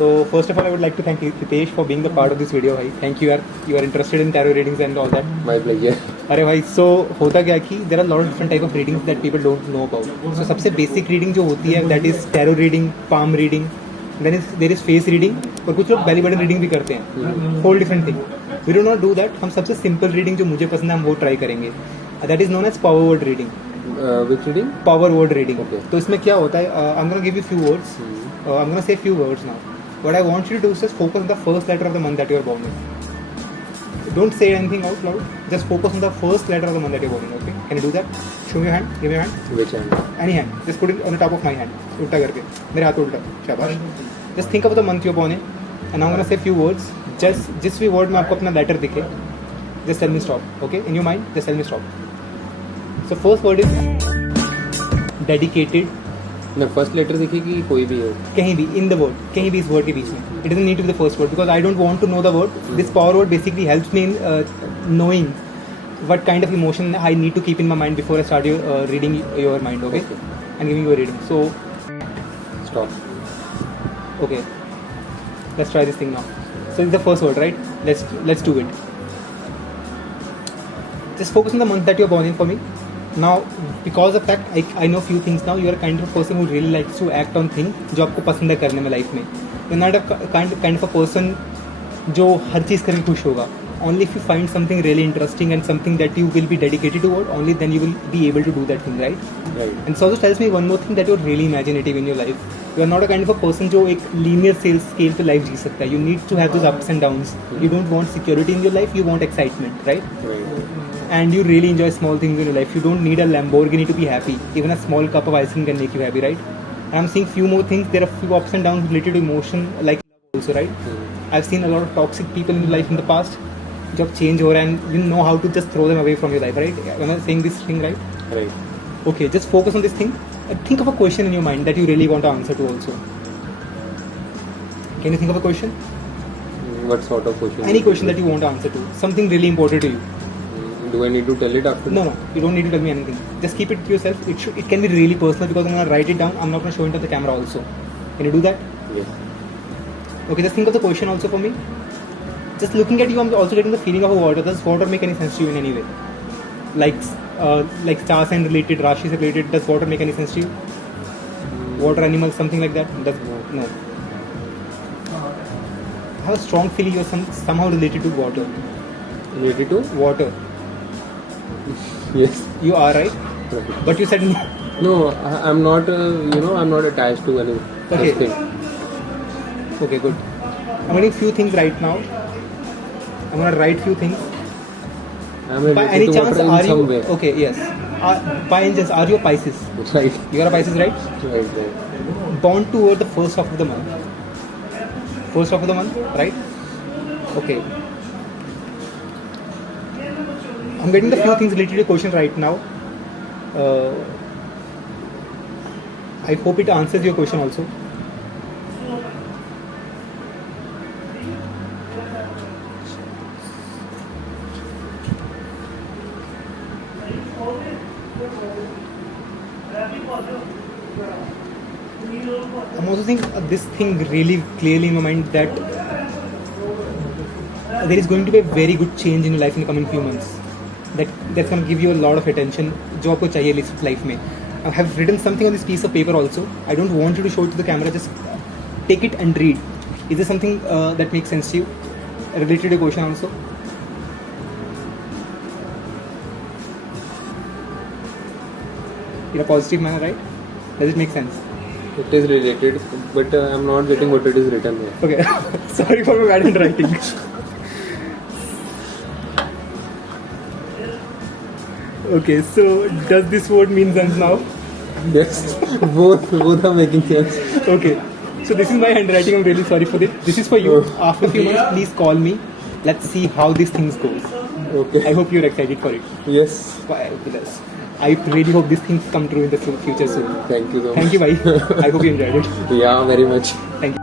So first of all, I would like to thank Hitesh for being the part of this video. भाई, thank you यार. You are interested in tarot readings and all that. My pleasure. अरे भाई, so होता क्या कि there are a lot of different type of readings that people don't know about. So सबसे basic reading जो होती है that is tarot reading, palm reading. Then there is face reading और कुछ लोग belly button reading भी करते हैं. Whole different thing. We do not do that. हम सबसे simple reading जो मुझे पसंद है हम वो try करेंगे. That is known as power word reading. Which reading? Power word reading. Okay. तो इसमें क्या होता है? I'm gonna give you few words. I'm gonna say few words now. What I want you to do is just focus on the first letter of the month that you are born in. Don't say anything out loud. Just focus on the first letter of the month that you are born in. Okay? Can you do that? Show me your hand. Give me your hand. Which hand? Any hand. Just put it on the top of my hand. उल्टा करके. मेरे हाथ उल्टा. शाबाश. Just think of the month you are born in. And I'm gonna say few words. Just जिस भी word में आपको अपना letter दिखे, just tell me stop. Okay? In your mind, just tell me stop. So first word is dedicated. ना first letter देखिए कि कोई भी हो. कहीं भी इन द वर्ड, कहीं भी इस वर्ड के बीच में. It doesn't need to be the first word because I don't want to know the word. This power word basically helps me in knowing what kind of emotion I need to keep in my mind before I start reading your mind. Okay? And giving you a reading. So Stop. okay, let's try this thing now. So it's the first word, right? Let's do it. Just focus on the month that you're born in for me. Now, because of that, I know few things now. You are a kind of person who really likes to act on things जो आपको पसंद है करने में life में. You're not a kind of a person जो हर चीज़ करके खुश होगा. Only if you find something really interesting and something that you will be dedicated toward, only then you will be able to do that thing, right? Right. And it also tells me one more thing that you're really imaginative in your life. You are not a kind of a person जो एक linear scale पे life जी सकता है. You need to have those ups and downs. You don't want security in your life. You want excitement, right? Right. And you really enjoy small things in your life. You don't need a Lamborghini to be happy. Even a small cup of ice cream can make you happy, right? And I'm seeing few more things. There are few ups and downs related to emotion, like love also, right? I've seen a lot of toxic people in your life in the past. Job change हो रहा है and you know how to just throw them away from your life, right? Am I saying this thing right? Right. Okay, just focus on this thing. Think of a question in your mind that you really want to answer to also. Can you think of a question? What sort of question? Any question that you want to answer to. Something really important to you. Do I need to tell it after? No, you don't need to tell me anything. Just keep it to yourself. It can be really personal because I'm gonna write it down. I'm not gonna show it to the camera also. Can you do that? Yes. Okay, just think of the question also for me. Just looking at you, I'm also getting the feeling of a water. Does water make any sense to you in any way? Like star sign related, Rashi related. Does water make any sense to you? Water animals, something like that. Does no. I have a strong feeling you're somehow related to water. Related to? Water. Yes. You are right, Right. but you said no. No, I'm not. I'm not attached to any Okay. such thing. Okay, good. I'm getting few things right now. I'm gonna write few things. I'm By related any to chance, water in are you some way. okay? Yes. By any chance, are you a Pisces? Right. You are a Pisces, right? Right. Right. Born toward the first half of the month. First half of the month, right? Okay. I'm getting the few things related to the question right now. I hope it answers your question also. I'm also seeing this thing really clearly in my mind that there is going to be a very good change in your life in the coming few months. That's going to give you a lot of attention. जो आपको चाहिए life में. I have written something on this piece of paper also. I don't want you to show it to the camera. Just take it and read. Is there something that makes sense to you? Related to the question also. In a positive manner, right? Does it make sense? It is related, but I'm not getting what it is written here. Okay. Sorry for my bad handwriting. Okay, so does this word mean sense now? Yes. Both are making sense. Okay. So this is my handwriting. I'm really sorry for this. This is for you. After a few months, please call me. Let's see how these things goes. Okay. I hope you're excited for it. Yes. Fabulous. I really hope these things come true in the future soon. Thank you so much. Thank you, bhai. I hope you enjoyed it. Yeah, very much. Thank you.